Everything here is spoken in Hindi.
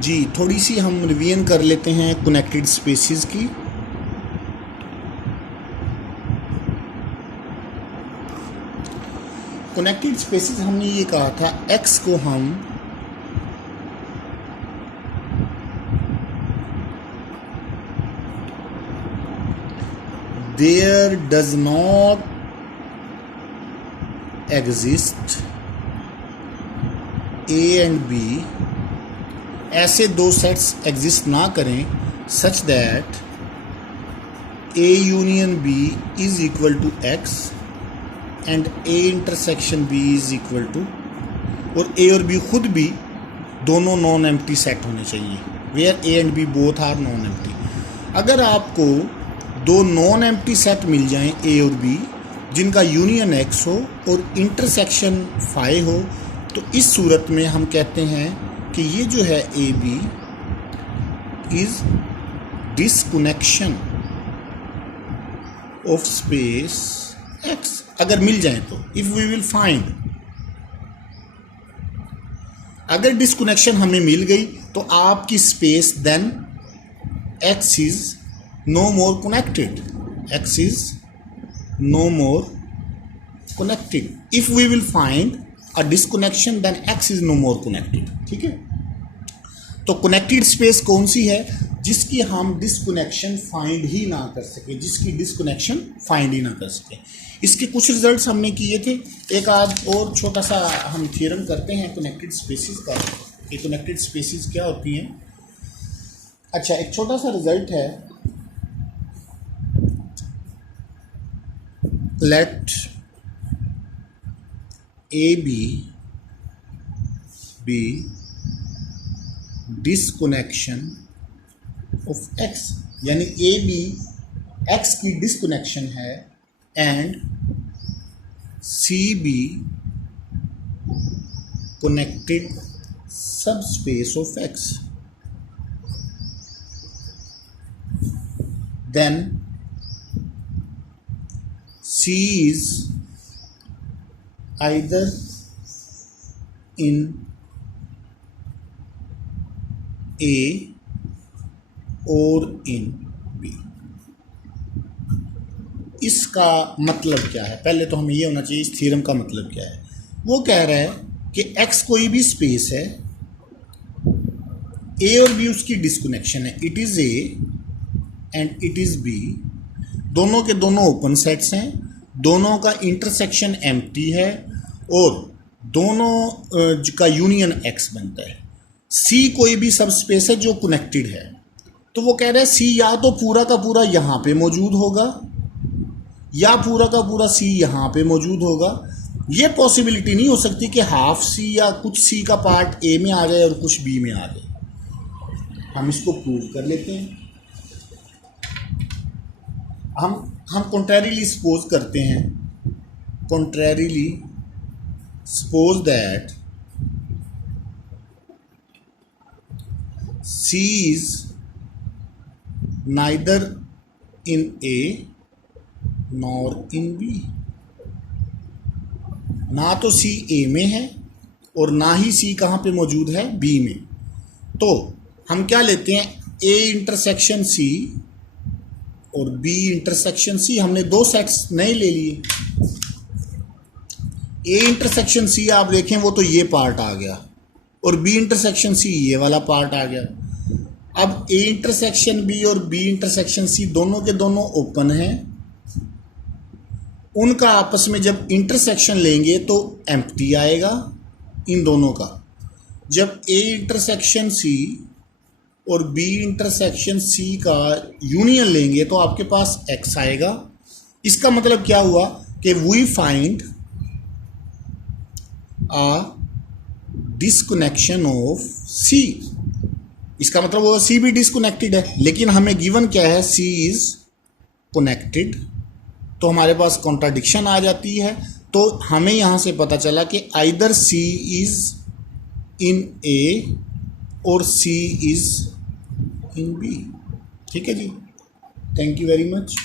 जी थोड़ी सी हम रिवीजन कर लेते हैं कनेक्टेड स्पेसिस की। कनेक्टेड स्पेसिस हमने ये कहा था x को हम there does not exist A and B, ऐसे दो सेट्स एग्जिस्ट ना करें such that A union B is equal to X and A intersection B is equal to, और A और B खुद भी दोनों नॉन एम्प्टी सेट होने चाहिए, where A and B both are non empty. अगर आपको दो नॉन एम्प्टी सेट मिल जाएं A और B जिनका यूनियन X हो और इंटरसेक्शन फाई हो, तो इस सूरत में हम कहते हैं कि ये जो है A B is disconnection of space X. अगर मिल जाए तो इफ वी विल फाइंड, अगर डिसकनेक्शन हमें मिल गई तो आपकी space then X is no more connected, X is no more connected. If we will find a disconnection then x is no more connected। ठीक है, तो कनेक्टेड स्पेस कौन सी है जिसकी हम डिसकनेक्शन फाइंड ही ना कर सके, जिसकी डिसकनेक्शन फाइंड ही ना कर सके। इसके कुछ रिजल्ट्स हमने किए थे, एक आज और छोटा सा हम थ्योरम करते हैं कनेक्टेड स्पेसिस का कि कनेक्टेड स्पेसिस क्या होती हैं। अच्छा, एक छोटा सा रिजल्ट है, late A B be disconnection of X, यानी A B X की डिसकनेक्शन है and C B connected subspace of X, then C is either in A और in B। इसका मतलब क्या है, पहले तो हमें ये होना चाहिए इस थ्योरम का मतलब क्या है। वो कह रहा है कि X कोई भी स्पेस है, A और B उसकी डिसकनेक्शन है, it is A and it is B, दोनों के दोनों ओपन सेट्स हैं, दोनों का इंटरसेक्शन एम्प्टी है और दोनों का यूनियन X बनता है। C कोई भी सब स्पेस है जो कनेक्टेड है, तो वो कह रहे हैं C या तो पूरा का पूरा यहाँ पे मौजूद होगा या पूरा का पूरा C यहाँ पे मौजूद होगा। ये पॉसिबिलिटी नहीं हो सकती कि हाफ C या कुछ C का पार्ट A में आ जाए और कुछ B में आ जाए। हम इसको प्रूव कर लेते हैं। हम कॉन्ट्रैरिली सपोज करते हैं, contrarily suppose that C is neither in A nor in B, ना तो C A में है और ना ही C कहाँ पे मौजूद है B में। तो हम क्या लेते हैं, A इंटरसेक्शन C और B इंटरसेक्शन C, हमने दो सेट्स नए ले लिए। A इंटरसेक्शन C आप देखें वो तो ये पार्ट आ गया और B इंटरसेक्शन C ये वाला पार्ट आ गया। अब A इंटरसेक्शन B और B इंटरसेक्शन C दोनों के दोनों ओपन हैं, उनका आपस में जब इंटरसेक्शन लेंगे तो एम्प्टी आएगा इन दोनों का। जब A इंटरसेक्शन C और B इंटरसेक्शन C का यूनियन लेंगे तो आपके पास X आएगा। इसका मतलब क्या हुआ कि we find a disconnection of C। इसका मतलब वो C भी डिसकनेक्टेड है, लेकिन हमें गिवन क्या है, C इज कनेक्टेड, तो हमारे पास कॉन्ट्राडिक्शन आ जाती है। तो हमें यहाँ से पता चला कि either C is in A और C इज इन B। ठीक है जी, थैंक यू वेरी मच।